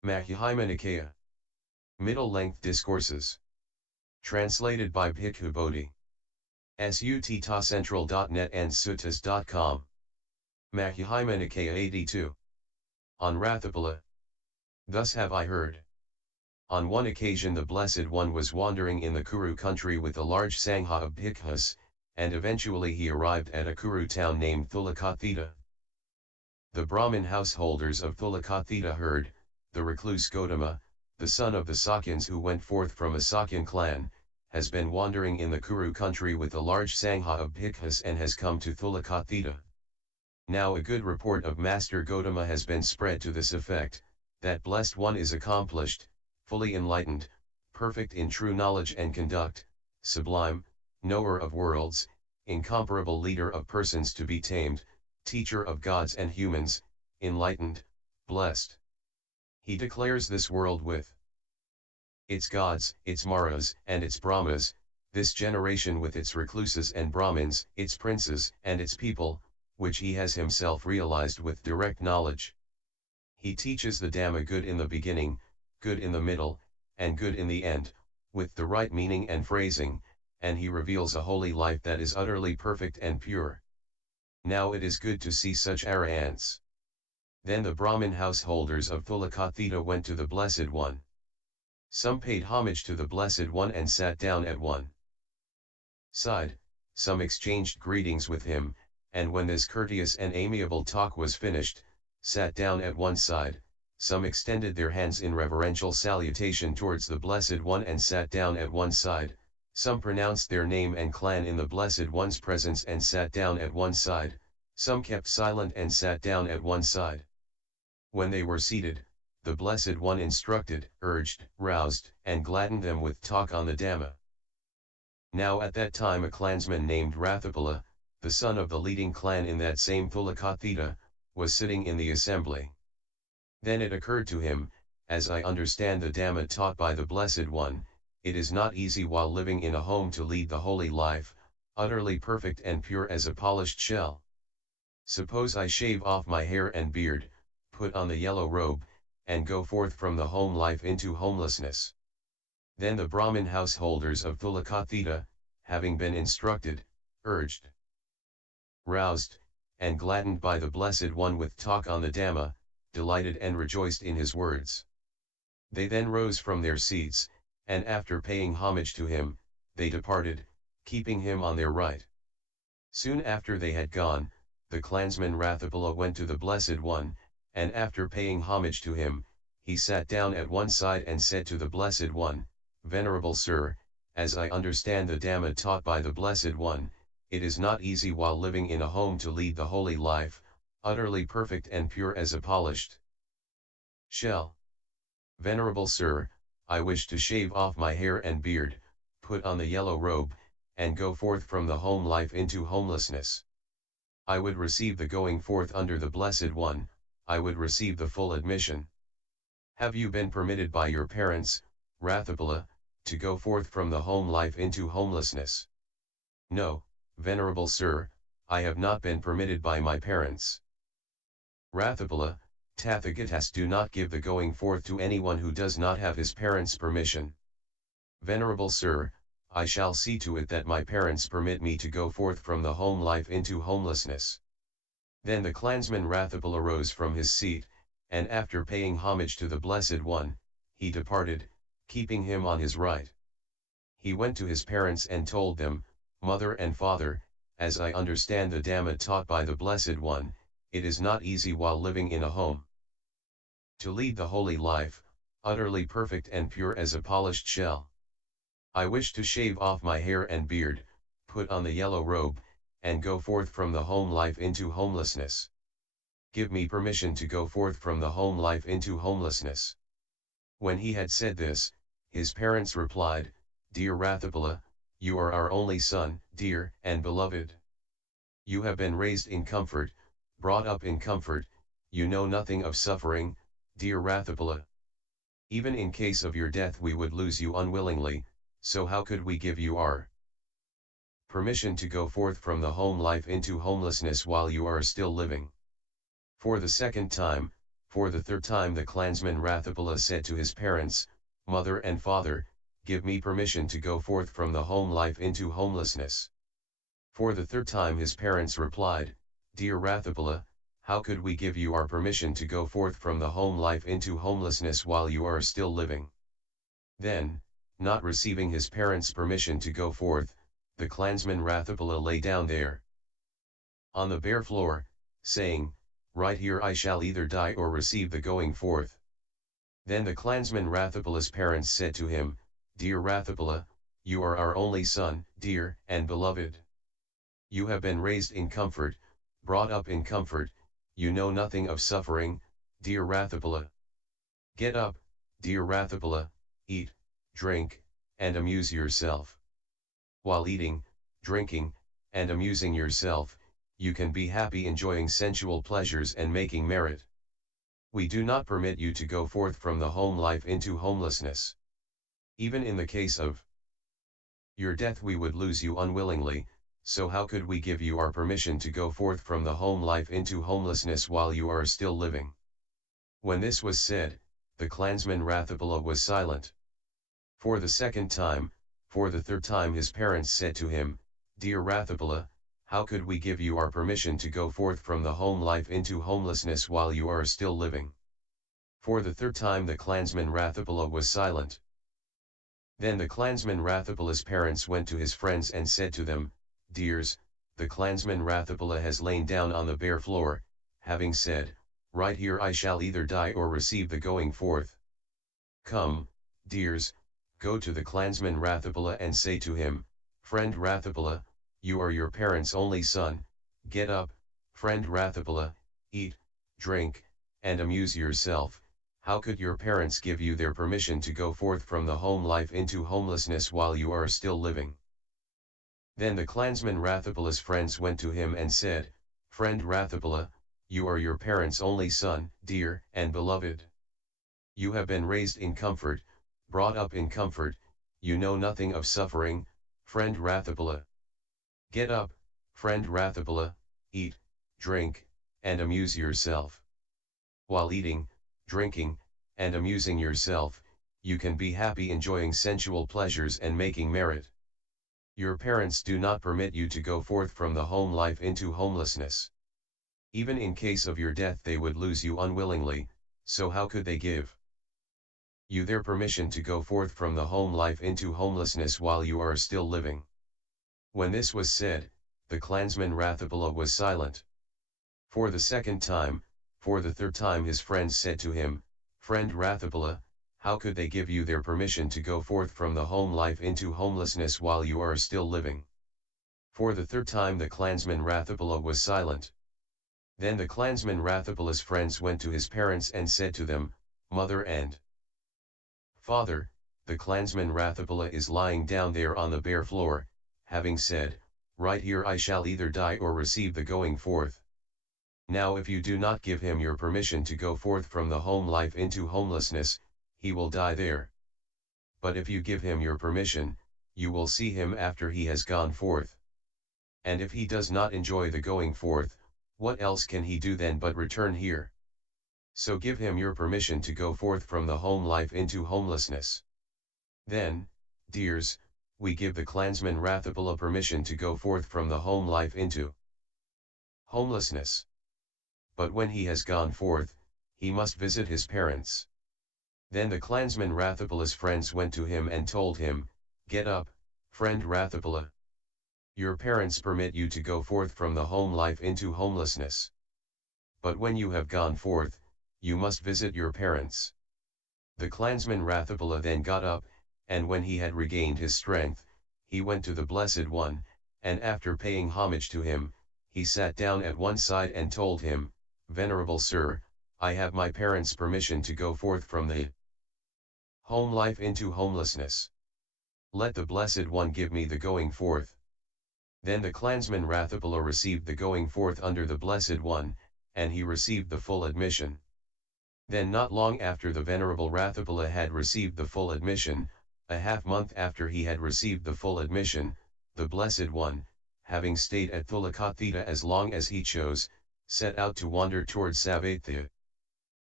Majjhima Nikaya. Middle-length discourses. Translated by Bhikkhu Bodhi. Suttacentral.net and suttas.com. Majjhima Nikaya 82. On Ratthapala. Thus have I heard. On one occasion the Blessed One was wandering in the Kuru country with a large sangha of bhikkhus, and eventually he arrived at a Kuru town named Thullakotthita. The Brahmin householders of Thullakotthita heard, the recluse Gautama, the son of the Sakyans who went forth from a Sakyan clan, has been wandering in the Kuru country with a large sangha of bhikkhus and has come to Thullakotthita. Now a good report of Master Gautama has been spread to this effect, that Blessed One is accomplished, fully enlightened, perfect in true knowledge and conduct, sublime, knower of worlds, incomparable leader of persons to be tamed, teacher of gods and humans, enlightened, blessed. He declares this world with its gods, its maras, and its brahmas, this generation with its recluses and brahmins, its princes, and its people, which he has himself realized with direct knowledge. He teaches the Dhamma good in the beginning, good in the middle, and good in the end, with the right meaning and phrasing, and he reveals a holy life that is utterly perfect and pure. Now it is good to see such arahants. Then the Brahmin householders of Thullakotthita went to the Blessed One. Some paid homage to the Blessed One and sat down at one side, some exchanged greetings with him, and when this courteous and amiable talk was finished, sat down at one side, some extended their hands in reverential salutation towards the Blessed One and sat down at one side, some pronounced their name and clan in the Blessed One's presence and sat down at one side, some kept silent and sat down at one side. When they were seated, the Blessed One instructed, urged, roused, and gladdened them with talk on the Dhamma. Now at that time a clansman named Ratthapala, the son of the leading clan in that same Thullakotthita, was sitting in the assembly. Then it occurred to him, as I understand the Dhamma taught by the Blessed One, it is not easy while living in a home to lead the holy life, utterly perfect and pure as a polished shell. Suppose I shave off my hair and beard, put on the yellow robe, and go forth from the home life into homelessness. Then the Brahmin householders of Thullakotthita, having been instructed, urged, roused, and gladdened by the Blessed One with talk on the Dhamma, delighted and rejoiced in his words. They then rose from their seats, and after paying homage to him, they departed, keeping him on their right. Soon after they had gone, the clansman Ratthapala went to the Blessed One, and after paying homage to him, he sat down at one side and said to the Blessed One, Venerable Sir, as I understand the Dhamma taught by the Blessed One, it is not easy while living in a home to lead the holy life, utterly perfect and pure as a polished shell. Venerable Sir, I wish to shave off my hair and beard, put on the yellow robe, and go forth from the home life into homelessness. I would receive the going forth under the Blessed One, I would receive the full admission. Have you been permitted by your parents, Ratthapala, to go forth from the home life into homelessness? No, Venerable Sir, I have not been permitted by my parents. Ratthapala, Tathagatas do not give the going forth to anyone who does not have his parents' permission. Venerable Sir, I shall see to it that my parents permit me to go forth from the home life into homelessness. Then the clansman Ratthapala rose from his seat, and after paying homage to the Blessed One, he departed, keeping him on his right. He went to his parents and told them, Mother and Father, as I understand the Dhamma taught by the Blessed One, it is not easy while living in a home to lead the holy life, utterly perfect and pure as a polished shell. I wish to shave off my hair and beard, put on the yellow robe, and go forth from the home life into homelessness. Give me permission to go forth from the home life into homelessness. When he had said this, his parents replied, Dear Ratthapala, you are our only son, dear and beloved. You have been raised in comfort, brought up in comfort, you know nothing of suffering, dear Ratthapala. Even in case of your death we would lose you unwillingly, so how could we give you our permission to go forth from the home life into homelessness while you are still living? For the second time, For the third time the clansman Ratthapala said to his parents, mother and father, give me permission to go forth from the home life into homelessness. For the third time his parents replied, dear Ratthapala, how could we give you our permission to go forth from the home life into homelessness while you are still living? Then, not receiving his parents' permission to go forth, the clansman Ratthapala lay down there on the bare floor, saying, right here I shall either die or receive the going forth. Then the clansman Ratthapala's parents said to him, dear Ratthapala, you are our only son, dear and beloved. You have been raised in comfort, brought up in comfort, you know nothing of suffering, dear Ratthapala. Get up, dear Ratthapala, eat, drink, and amuse yourself. While eating, drinking, and amusing yourself, you can be happy enjoying sensual pleasures and making merit. We do not permit you to go forth from the home life into homelessness. Even in the case of your death we would lose you unwillingly, so how could we give you our permission to go forth from the home life into homelessness while you are still living? When this was said, the clansman Ratthapala was silent. For the second time, for the third time his parents said to him, dear Ratthapala, how could we give you our permission to go forth from the home life into homelessness while you are still living? For the third time the clansman Ratthapala was silent. Then the clansman Ratthapala's parents went to his friends and said to them, dears, the clansman Ratthapala has lain down on the bare floor, having said, right here I shall either die or receive the going forth. Come, dears, go to the clansman Ratthapala and say to him, friend Ratthapala, you are your parents' only son, get up, friend Ratthapala, eat, drink, and amuse yourself. How could your parents give you their permission to go forth from the home life into homelessness while you are still living? Then the clansman Ratthapala's friends went to him and said, friend Ratthapala, you are your parents' only son, dear and beloved. You have been raised in comfort, brought up in comfort, you know nothing of suffering, friend Ratthapala. Get up, friend Ratthapala, eat, drink, and amuse yourself. While eating, drinking, and amusing yourself, you can be happy enjoying sensual pleasures and making merit. Your parents do not permit you to go forth from the home life into homelessness. Even in case of your death they would lose you unwillingly, so how could they give you their permission to go forth from the home life into homelessness while you are still living? When this was said, the clansman Ratthapala was silent. For the second time, for the third time his friends said to him, friend Ratthapala, how could they give you their permission to go forth from the home life into homelessness while you are still living? For the third time the clansman Ratthapala was silent. Then the clansman Ratthapala's friends went to his parents and said to them, mother and father, the clansman Ratthapala is lying down there on the bare floor, having said, right here I shall either die or receive the going forth. Now if you do not give him your permission to go forth from the home life into homelessness, he will die there. But if you give him your permission, you will see him after he has gone forth. And if he does not enjoy the going forth, what else can he do then but return here? So give him your permission to go forth from the home life into homelessness. Then, dears, we give the clansman Ratthapala permission to go forth from the home life into homelessness. But when he has gone forth, he must visit his parents. Then the clansman Ratthapala's friends went to him and told him, get up, friend Ratthapala. Your parents permit you to go forth from the home life into homelessness. But when you have gone forth, you must visit your parents. The clansman Ratthapala then got up, and when he had regained his strength, he went to the Blessed One, and after paying homage to him, he sat down at one side and told him, Venerable Sir, I have my parents' permission to go forth from the home life into homelessness. Let the Blessed One give me the going forth. Then the clansman Ratthapala received the going forth under the Blessed One, and he received the full admission. Then not long after the Venerable Ratthapala had received the full admission, a half-month after he had received the full admission, the Blessed One, having stayed at Thullakotthita as long as he chose, set out to wander towards Savatthi.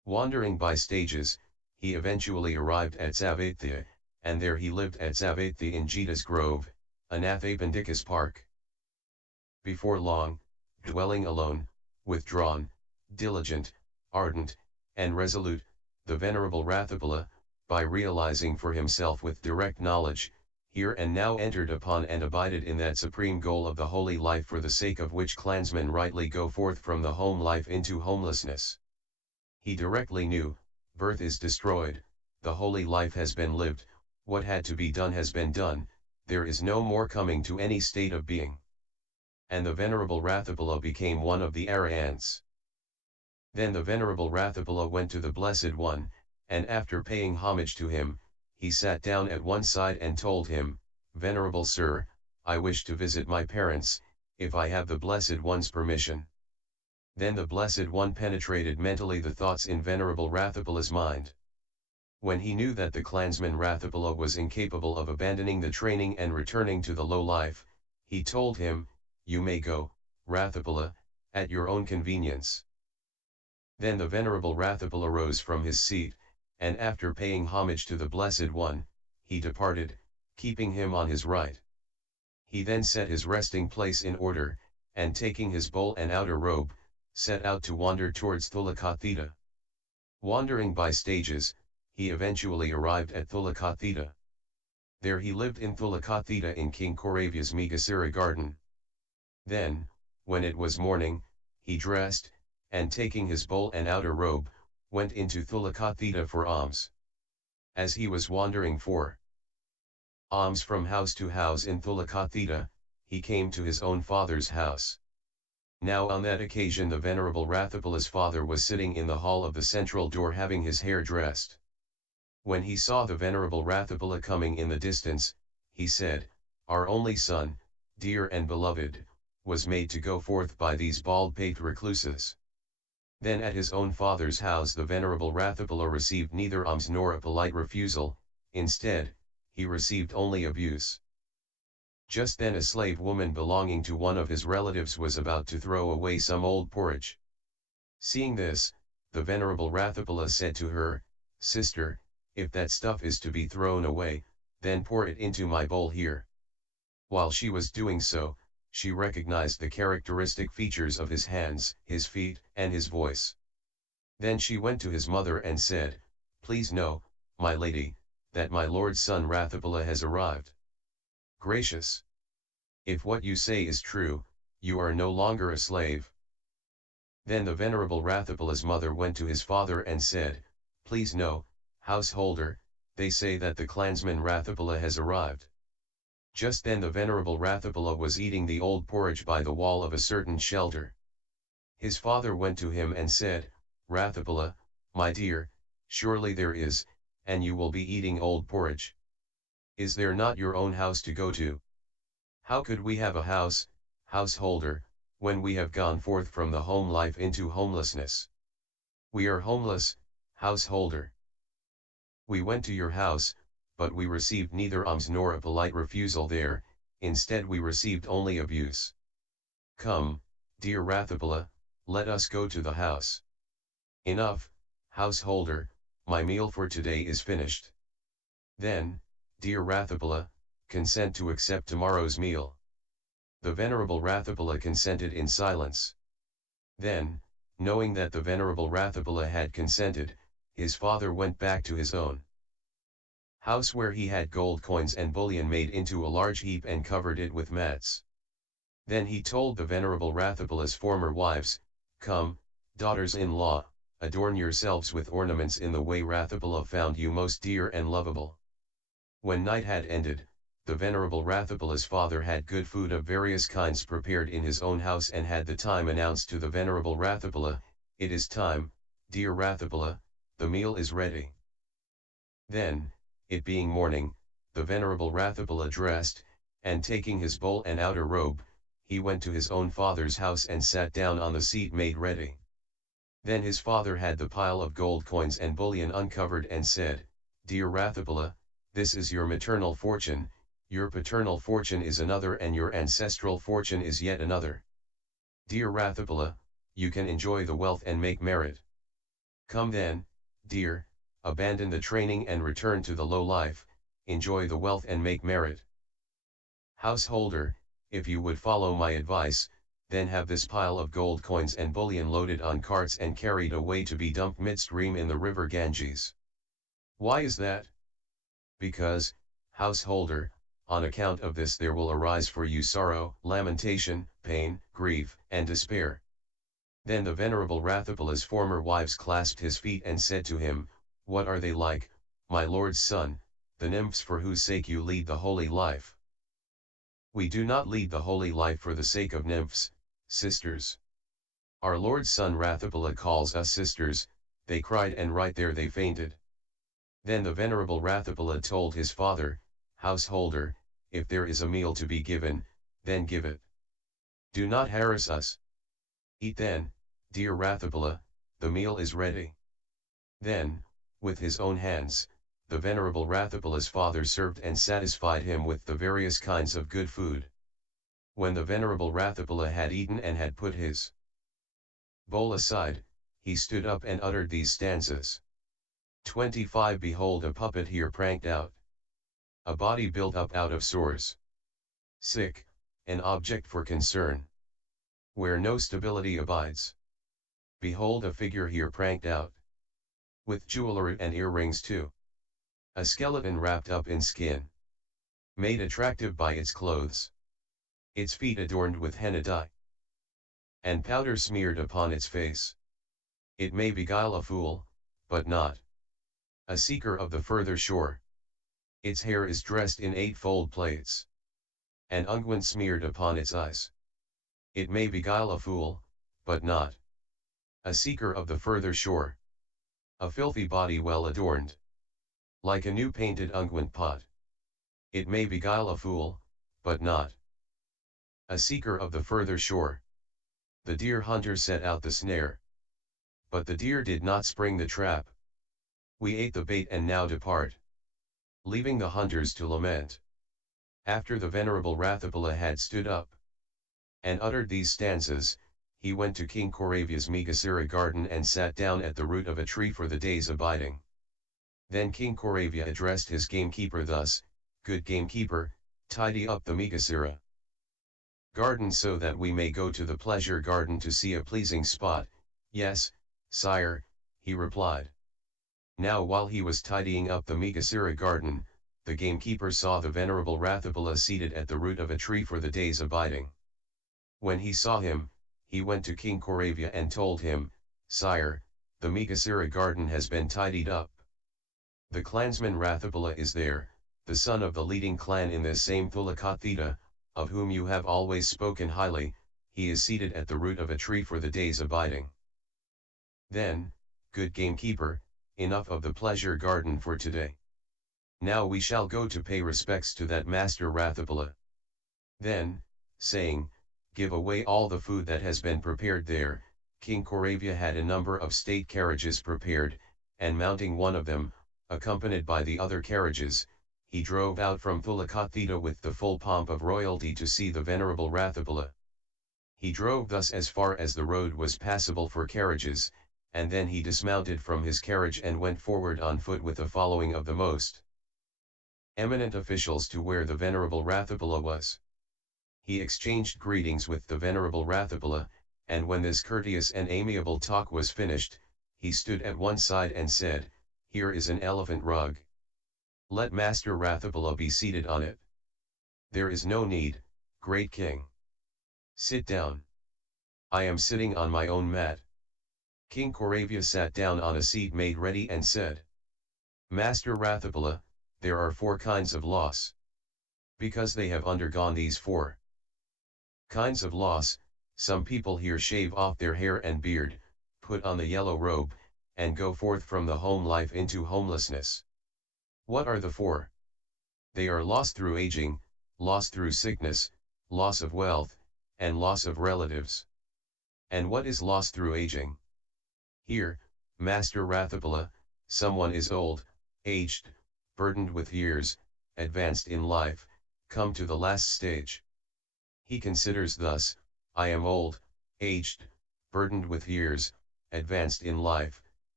Wandering by stages, he eventually arrived at Savatthi, and there he lived at Savatthi in Jita's Grove, Anathapindika's Park. Before long, dwelling alone, withdrawn, diligent, ardent, and resolute, the Venerable Ratthapala, by realizing for himself with direct knowledge, here and now entered upon and abided in that supreme goal of the holy life for the sake of which clansmen rightly go forth from the home life into homelessness. He directly knew, birth is destroyed, the holy life has been lived, what had to be done has been done, there is no more coming to any state of being. And the Venerable Ratthapala became one of the Arahants. Then the Venerable Ratthapala went to the Blessed One, and after paying homage to him, he sat down at one side and told him, "Venerable Sir, I wish to visit my parents, if I have the Blessed One's permission." Then the Blessed One penetrated mentally the thoughts in Venerable Ratthapala's mind. When he knew that the clansman Ratthapala was incapable of abandoning the training and returning to the low life, he told him, "You may go, Ratthapala, at your own convenience." Then the Venerable Ratthapala rose from his seat, and after paying homage to the Blessed One, he departed, keeping him on his right. He then set his resting place in order, and taking his bowl and outer robe, set out to wander towards Thullakotthita. Wandering by stages, he eventually arrived at Thullakotthita. There he lived in Thullakotthita in King Koravya's Meghasira garden. Then, when it was morning, he dressed, and taking his bowl and outer robe, went into Thullakotthita for alms. As he was wandering for alms from house to house in Thullakotthita, he came to his own father's house. Now on that occasion the Venerable Ratthapala's father was sitting in the hall of the central door having his hair dressed. When he saw the Venerable Ratthapala coming in the distance, he said, "Our only son, dear and beloved, was made to go forth by these bald-pate recluses." Then at his own father's house the Venerable Ratthapala received neither alms nor a polite refusal, instead, he received only abuse. Just then a slave woman belonging to one of his relatives was about to throw away some old porridge. Seeing this, the Venerable Ratthapala said to her, "Sister, if that stuff is to be thrown away, then pour it into my bowl here." While she was doing so, she recognized the characteristic features of his hands, his feet, and his voice. Then she went to his mother and said, "Please know, my lady, that my lord's son Ratthapala has arrived." "Gracious! If what you say is true, you are no longer a slave." Then the Venerable Ratthapala's mother went to his father and said, "Please know, householder, they say that the clansman Ratthapala has arrived." Just then the Venerable Ratthapala was eating the old porridge by the wall of a certain shelter. His father went to him and said, "Ratthapala, my dear, surely there is, and you will be eating old porridge. Is there not your own house to go to? How could we have a house, householder, when we have gone forth from the home life into homelessness? We are homeless, householder. We went to your house, but we received neither alms nor a polite refusal there, instead we received only abuse. Come, dear Ratthapala, let us go to the house." "Enough, householder, my meal for today is finished." "Then, dear Ratthapala, consent to accept tomorrow's meal." The Venerable Ratthapala consented in silence. Then, knowing that the Venerable Ratthapala had consented, his father went back to his own house where he had gold coins and bullion made into a large heap and covered it with mats. Then he told the Venerable Ratthapala's former wives, "Come, daughters-in-law, adorn yourselves with ornaments in the way Ratthapala found you most dear and lovable." When night had ended, the Venerable Ratthapala's father had good food of various kinds prepared in his own house and had the time announced to the Venerable Ratthapala, "It is time, dear Ratthapala, the meal is ready." Then, it being morning, the Venerable Ratthapala dressed, and taking his bowl and outer robe, he went to his own father's house and sat down on the seat made ready. Then his father had the pile of gold coins and bullion uncovered and said, "Dear Ratthapala, this is your maternal fortune, your paternal fortune is another and your ancestral fortune is yet another. Dear Ratthapala, you can enjoy the wealth and make merit. Come then, dear, abandon the training and return to the low life, enjoy the wealth and make merit. Householder, if you would follow my advice, then have this pile of gold coins and bullion loaded on carts and carried away to be dumped midstream in the river Ganges. Why is that? Because, householder, on account of this there will arise for you sorrow, lamentation, pain, grief, and despair. Then the venerable Ratthapala's former wives clasped his feet and said to him, What are they like, my lord's son, the nymphs for whose sake you lead the holy life? We do not lead the holy life for the sake of nymphs, sisters. Our Lord's son Ratthapala calls us sisters, they cried and right there they fainted. Then the venerable Ratthapala told his father, Householder, if there is a meal to be given, then give it. Do not harass us. Eat then, dear Ratthapala, the meal is ready. Then, with his own hands, the venerable Ratthapala's father served and satisfied him with the various kinds of good food. When the venerable Ratthapala had eaten and had put his bowl aside, he stood up and uttered these stanzas. 25 Behold a puppet here pranked out. A body built up out of sores. Sick, an object for concern. Where no stability abides. Behold a figure here pranked out. With jewelry and earrings too. A skeleton wrapped up in skin. Made attractive by its clothes. Its feet adorned with henna dye. And powder smeared upon its face. It may beguile a fool, but not a seeker of the further shore. Its hair is dressed in 8-fold plaits. And unguent smeared upon its eyes. It may beguile a fool, but not a seeker of the further shore. A filthy body well adorned. Like a new painted unguent pot. It may beguile a fool, but not a seeker of the further shore. The deer hunter set out the snare. But the deer did not spring the trap. We ate the bait and now depart. Leaving the hunters to lament. After the venerable Ratthapala had stood up and uttered these stanzas, he went to King Koravia's Megasira garden and sat down at the root of a tree for the day's abiding. Then King Koravia addressed his gamekeeper thus, Good gamekeeper, tidy up the Megasira garden so that we may go to the pleasure garden to see a pleasing spot. Yes, sire, he replied. Now while he was tidying up the Megasira garden, the gamekeeper saw the venerable Ratthapala seated at the root of a tree for the day's abiding. When he saw him, he went to King Koravia and told him, Sire, the Megasira garden has been tidied up. The clansman Ratthapala is there, the son of the leading clan in this same Thullakotthita, of whom you have always spoken highly, he is seated at the root of a tree for the day's abiding. Then, good gamekeeper, enough of the pleasure garden for today. Now we shall go to pay respects to that Master Ratthapala. Then, saying, Give away all the food that has been prepared there, King Koravia had a number of state carriages prepared, and mounting one of them, accompanied by the other carriages, he drove out from Thullakotthita with the full pomp of royalty to see the venerable Ratthapala. He drove thus as far as the road was passable for carriages, and then he dismounted from his carriage and went forward on foot with a following of the most eminent officials to where the venerable Ratthapala was. He exchanged greetings with the venerable Ratthapala, and when this courteous and amiable talk was finished, he stood at one side and said, Here is an elephant rug. Let Master Ratthapala be seated on it. There is no need, great king. Sit down. I am sitting on my own mat. King Koravia sat down on a seat made ready and said, Master Ratthapala, there are 4 kinds of loss. Because they have undergone these 4 kinds of loss, some people here shave off their hair and beard, put on the yellow robe, and go forth from the home life into homelessness. What are the 4? They are loss through aging, loss through sickness, loss of wealth, and loss of relatives. And what is loss through aging? Here, Master Ratthapala, someone is old, aged, burdened with years, advanced in life, come to the last stage. He considers thus, I am old, aged, burdened with years, advanced in life,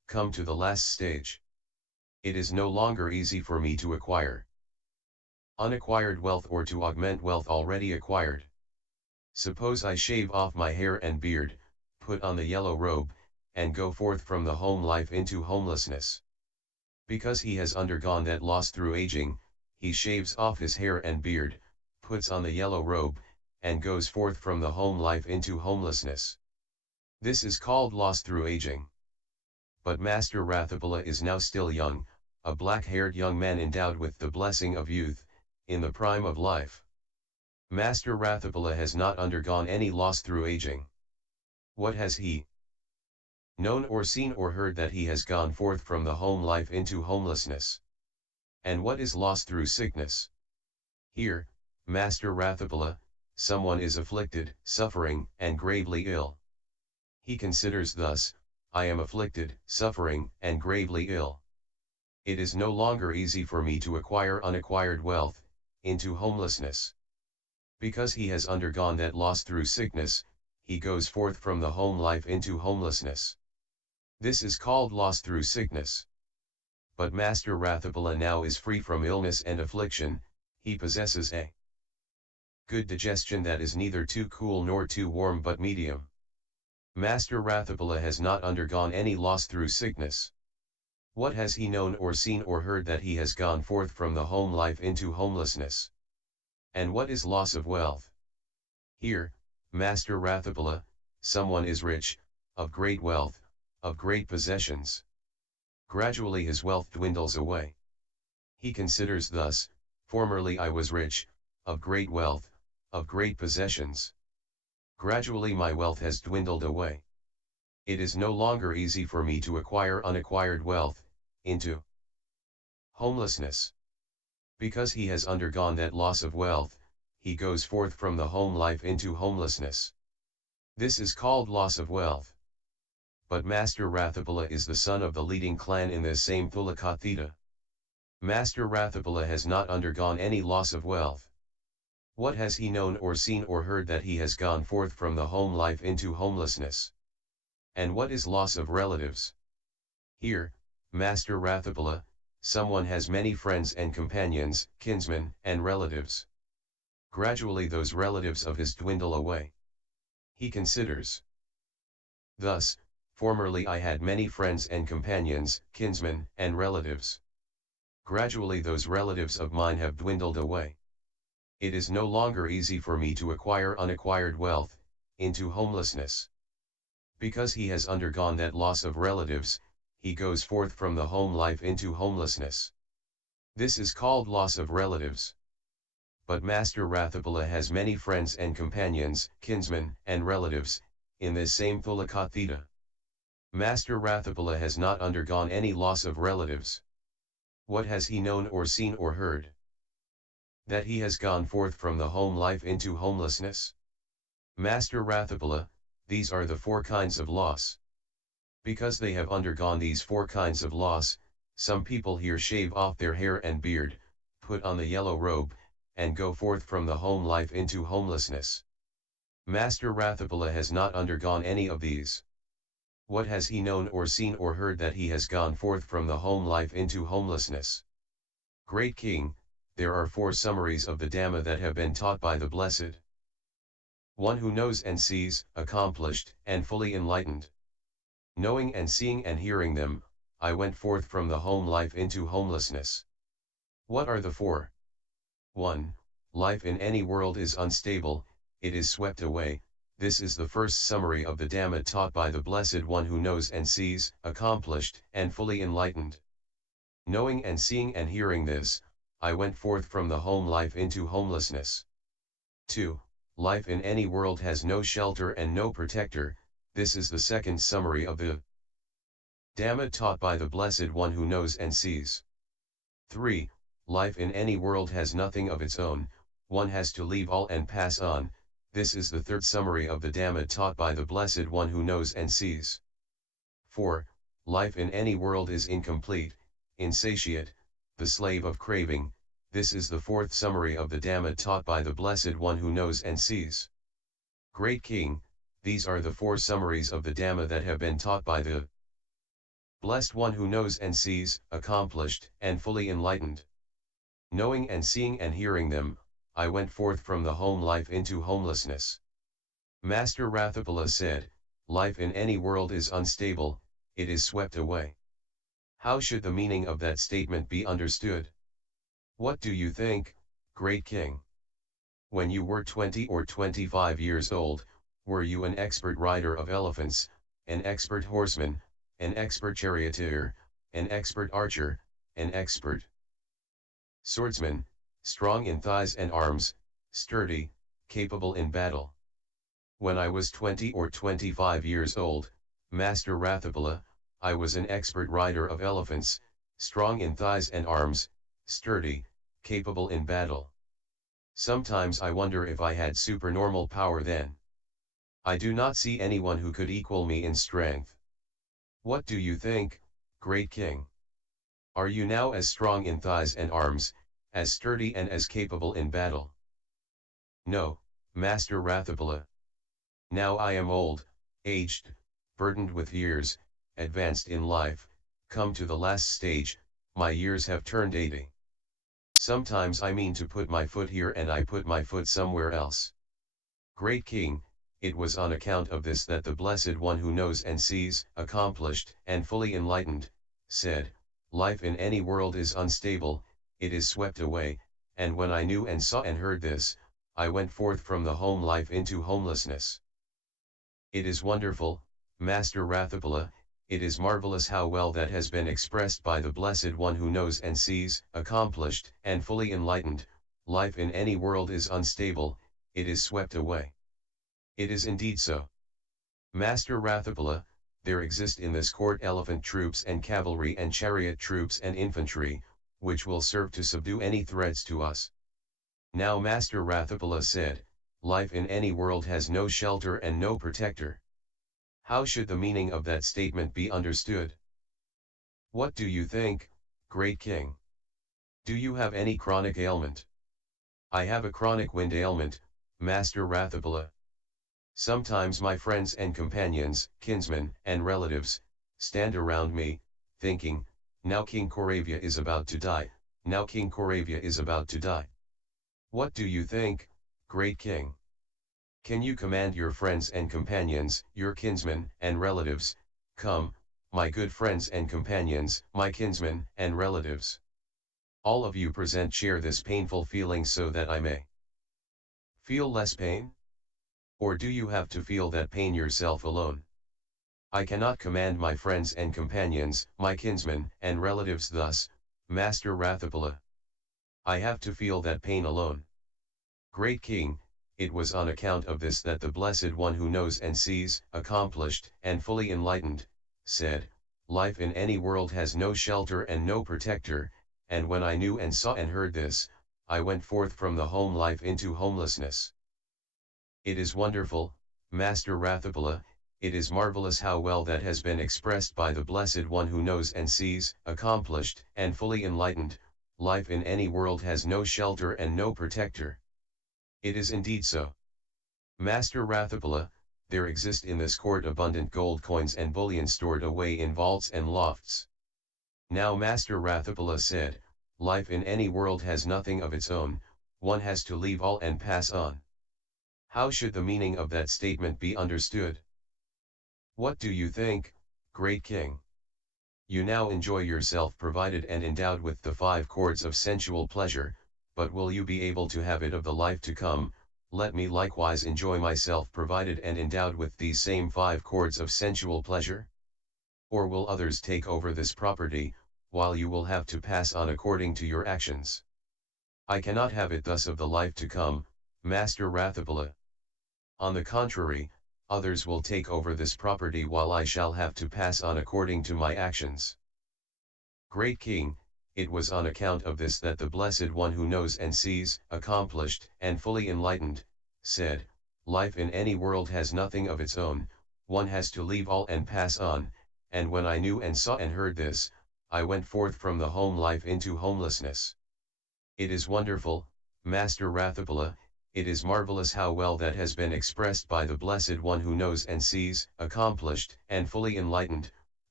come to the last stage. It is no longer easy for me to acquire unacquired wealth or to augment wealth already acquired. Suppose I shave off my hair and beard, put on the yellow robe, and go forth from the home life into homelessness. Because he has undergone that loss through aging, he shaves off his hair and beard, puts on the yellow robe, and goes forth from the home life into homelessness. This is called loss through aging. But Master Ratthapala is now still young, a black-haired young man endowed with the blessing of youth, in the prime of life. Master Ratthapala has not undergone any loss through aging. What has he known or seen or heard that he has gone forth from the home life into homelessness? And what is loss through sickness? Here, Master Ratthapala, someone is afflicted, suffering, and gravely ill. He considers thus, I am afflicted, suffering, and gravely ill. It is no longer easy for me to acquire unacquired wealth, into homelessness. Because he has undergone that loss through sickness, he goes forth from the home life into homelessness. This is called loss through sickness. But Master Ratthapala now is free from illness and affliction, he possesses a good digestion that is neither too cool nor too warm but medium. Master Ratthapala has not undergone any loss through sickness. What has he known or seen or heard that he has gone forth from the home life into homelessness? And what is loss of wealth? Here, Master Ratthapala, someone is rich, of great wealth, of great possessions. Gradually his wealth dwindles away. He considers thus, formerly I was rich, of great wealth, of great possessions. Gradually my wealth has dwindled away. It is no longer easy for me to acquire unacquired wealth, into homelessness. Because he has undergone that loss of wealth, he goes forth from the home life into homelessness. This is called loss of wealth. But Master Ratthapala is the son of the leading clan in this same Thullakotthita. Master Ratthapala has not undergone any loss of wealth. What has he known or seen or heard that he has gone forth from the home life into homelessness? And what is loss of relatives? Here, Master Ratthapala, someone has many friends and companions, kinsmen, and relatives. Gradually those relatives of his dwindle away. He considers thus, formerly I had many friends and companions, kinsmen, and relatives. Gradually those relatives of mine have dwindled away. It is no longer easy for me to acquire unacquired wealth, into homelessness. Because he has undergone that loss of relatives, he goes forth from the home life into homelessness. This is called loss of relatives. But Master Ratthapala has many friends and companions, kinsmen, and relatives, in this same Thullakotthita. Master Ratthapala has not undergone any loss of relatives. What has he known or seen or heard? That he has gone forth from the home life into homelessness? Master Ratthapala, these are the 4 kinds of loss. Because they have undergone these 4 kinds of loss, some people here shave off their hair and beard, put on the yellow robe, and go forth from the home life into homelessness. Master Ratthapala has not undergone any of these. What has he known or seen or heard that he has gone forth from the home life into homelessness? Great King, there are 4 summaries of the Dhamma that have been taught by the Blessed One who knows and sees, accomplished, and fully enlightened. Knowing and seeing and hearing them, I went forth from the home life into homelessness. What are the 4? 1. Life in any world is unstable, it is swept away. This is the first summary of the Dhamma taught by the Blessed One who knows and sees, accomplished, and fully enlightened. Knowing and seeing and hearing this, I went forth from the home life into homelessness. 2. Life in any world has no shelter and no protector. This is the second summary of the Dhamma taught by the Blessed One who knows and sees. 3. Life in any world has nothing of its own, one has to leave all and pass on. This is the third summary of the Dhamma taught by the Blessed One who knows and sees. 4. Life in any world is incomplete, insatiate, the slave of craving. This is the fourth summary of the Dhamma taught by the Blessed One who knows and sees. Great King, these are the 4 summaries of the Dhamma that have been taught by the Blessed one who knows and sees, accomplished, and fully enlightened. Knowing and seeing and hearing them, I went forth from the home life into homelessness. Master Ratthapala said, life in any world is unstable, it is swept away. How should the meaning of that statement be understood? What do you think, great king? When you were 20 or 25 years old, were you an expert rider of elephants, an expert horseman, an expert charioteer, an expert archer, an expert swordsman, strong in thighs and arms, sturdy, capable in battle? When I was 20 or 25 years old, Master Ratthapala, I was an expert rider of elephants, strong in thighs and arms, sturdy, capable in battle. Sometimes I wonder if I had supernormal power then. I do not see anyone who could equal me in strength. What do you think, great king? Are you now as strong in thighs and arms, as sturdy and as capable in battle? No, Master Ratthapala. Now I am old, aged, burdened with years, advanced in life, come to the last stage, my years have turned 80. Sometimes I mean to put my foot here and I put my foot somewhere else. Great king, it was on account of this that the Blessed One who knows and sees, accomplished, and fully enlightened, said, life in any world is unstable, it is swept away, and when I knew and saw and heard this, I went forth from the home life into homelessness. It is wonderful, Master Ratthapala, it is marvelous how well that has been expressed by the Blessed One who knows and sees, accomplished, and fully enlightened, life in any world is unstable, it is swept away. It is indeed so. Master Ratthapala, there exist in this court elephant troops and cavalry and chariot troops and infantry, which will serve to subdue any threats to us. Now Master Ratthapala said, life in any world has no shelter and no protector. How should the meaning of that statement be understood? What do you think, great king? Do you have any chronic ailment? I have a chronic wind ailment, Master Ratthapala. Sometimes my friends and companions, kinsmen and relatives, stand around me, thinking, now King Koravya is about to die, now King Koravya is about to die. What do you think, great king? Can you command your friends and companions, your kinsmen and relatives, come, my good friends and companions, my kinsmen and relatives? All of you present share this painful feeling so that I may feel less pain? Or do you have to feel that pain yourself alone? I cannot command my friends and companions, my kinsmen and relatives thus, Master Ratthapala. I have to feel that pain alone. Great king, it was on account of this that the Blessed One who knows and sees, accomplished, and fully enlightened, said, life in any world has no shelter and no protector, and when I knew and saw and heard this, I went forth from the home life into homelessness. It is wonderful, Master Ratthapala, it is marvelous how well that has been expressed by the Blessed One who knows and sees, accomplished, and fully enlightened, life in any world has no shelter and no protector. It is indeed so. Master Ratthapala, there exist in this court abundant gold coins and bullion stored away in vaults and lofts. Now Master Ratthapala said, life in any world has nothing of its own, one has to leave all and pass on. How should the meaning of that statement be understood? What do you think, great king? You now enjoy yourself provided and endowed with the 5 cords of sensual pleasure, but will you be able to have it of the life to come? Let me likewise enjoy myself provided and endowed with these same 5 cords of sensual pleasure? Or will others take over this property, while you will have to pass on according to your actions? I cannot have it thus of the life to come, Master Ratthapala. On the contrary, others will take over this property while I shall have to pass on according to my actions. Great king, it was on account of this that the Blessed One who knows and sees, accomplished, and fully enlightened, said, life in any world has nothing of its own, one has to leave all and pass on, and when I knew and saw and heard this, I went forth from the home life into homelessness. It is wonderful, Master Ratthapala, it is marvelous how well that has been expressed by the Blessed One who knows and sees, accomplished, and fully enlightened,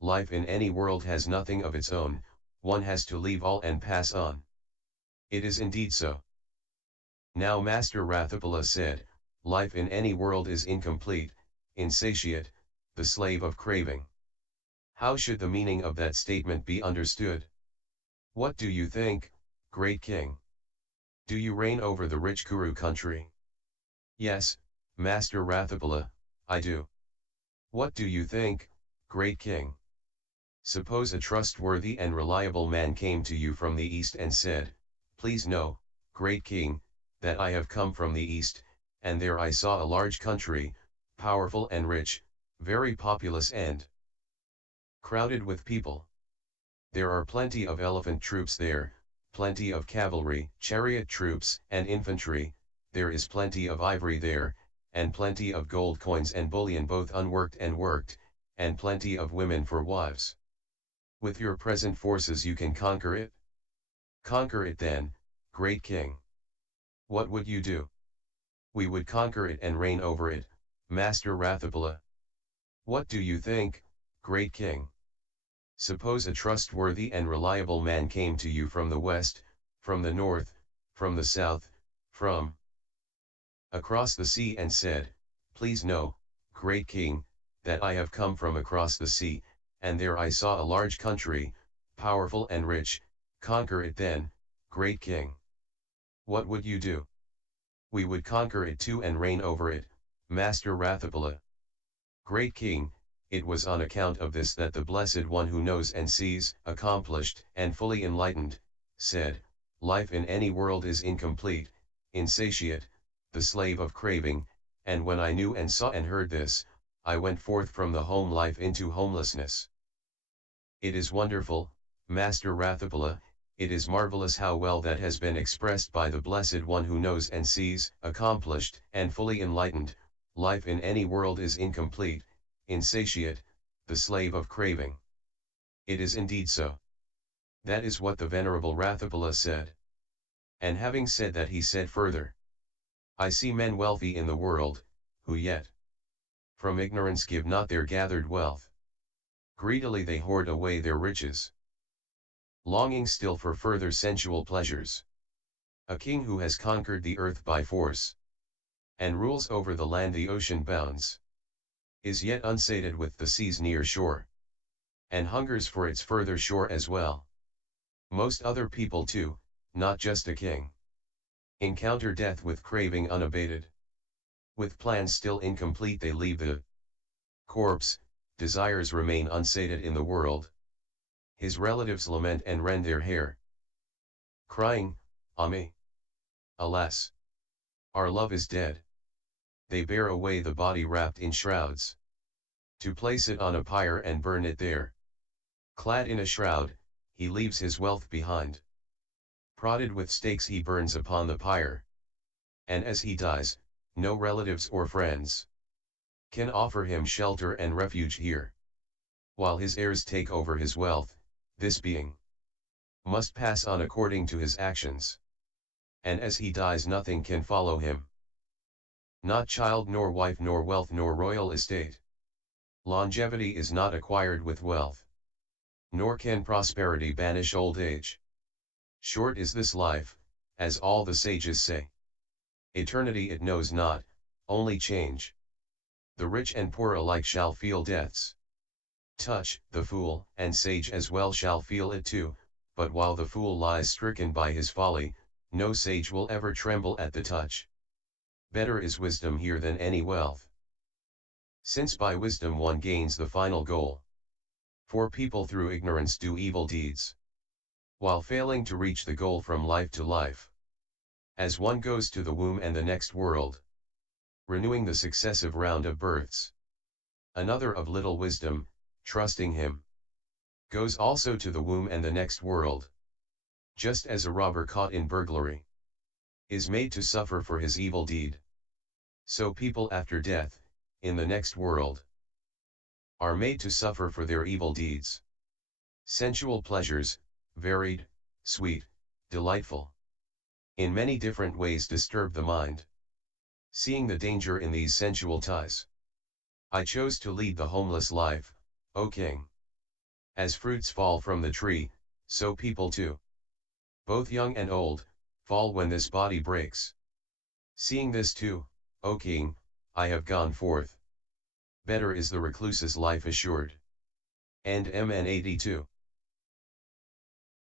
life in any world has nothing of its own, one has to leave all and pass on. It is indeed so. Now Master Ratthapala said, life in any world is incomplete, insatiate, the slave of craving. How should the meaning of that statement be understood? What do you think, great king? Do you reign over the rich Kuru country? Yes, Master Ratthapala, I do. What do you think, great king? Suppose a trustworthy and reliable man came to you from the east and said, please know, great king, that I have come from the east, and there I saw a large country, powerful and rich, very populous and crowded with people. There are plenty of elephant troops there, plenty of cavalry, chariot troops, and infantry, there is plenty of ivory there, and plenty of gold coins and bullion both unworked and worked, and plenty of women for wives. With your present forces you can conquer it? Conquer it then, great king. What would you do? We would conquer it and reign over it, Master Ratthapala. What do you think, great king? Suppose a trustworthy and reliable man came to you from the west, from the north, from the south, from across the sea and said, please know, great king, that I have come from across the sea, and there I saw a large country, powerful and rich, conquer it then, great king. What would you do? We would conquer it too and reign over it, Master Ratthapala. Great king, it was on account of this that the Blessed One who knows and sees, accomplished and fully enlightened, said, life in any world is incomplete, insatiate, the slave of craving, and when I knew and saw and heard this, I went forth from the home life into homelessness. It is wonderful, Master Ratthapala, it is marvelous how well that has been expressed by the Blessed One who knows and sees, accomplished and fully enlightened, life in any world is incomplete, insatiate, the slave of craving. It is indeed so. That is what the Venerable Ratthapala said. And having said that he said further, I see men wealthy in the world, who yet from ignorance give not their gathered wealth. Greedily they hoard away their riches, longing still for further sensual pleasures. A king who has conquered the earth by force, and rules over the land the ocean bounds, is yet unsated with the sea's near shore, and hungers for its further shore as well. Most other people too, not just a king, encounter death with craving unabated. With plans still incomplete they leave the corpse, desires remain unsated in the world. His relatives lament and rend their hair, crying, Ah me! Alas! Our love is dead. They bear away the body wrapped in shrouds, to place it on a pyre and burn it there. Clad in a shroud, he leaves his wealth behind. Prodded with stakes he burns upon the pyre. And as he dies, no relatives or friends can offer him shelter and refuge here. While his heirs take over his wealth, this being must pass on according to his actions. And as he dies nothing can follow him. Not child nor wife nor wealth nor royal estate. Longevity is not acquired with wealth. Nor can prosperity banish old age. Short is this life, as all the sages say. Eternity it knows not, only change. The rich and poor alike shall feel death's touch, the fool and sage as well shall feel it too, but while the fool lies stricken by his folly, no sage will ever tremble at the touch. Better is wisdom here than any wealth, since by wisdom one gains the final goal. For people through ignorance do evil deeds, while failing to reach the goal from life to life. As one goes to the womb and the next world, renewing the successive round of births, another of little wisdom, trusting him, goes also to the womb and the next world. Just as a robber caught in burglary is made to suffer for his evil deed, so people after death, in the next world, are made to suffer for their evil deeds. Sensual pleasures, varied, sweet, delightful, in many different ways disturb the mind. Seeing the danger in these sensual ties, I chose to lead the homeless life, O king. As fruits fall from the tree, so people too, both young and old, fall when this body breaks. Seeing this too, O king, I have gone forth. Better is the recluse's life assured. And MN 82.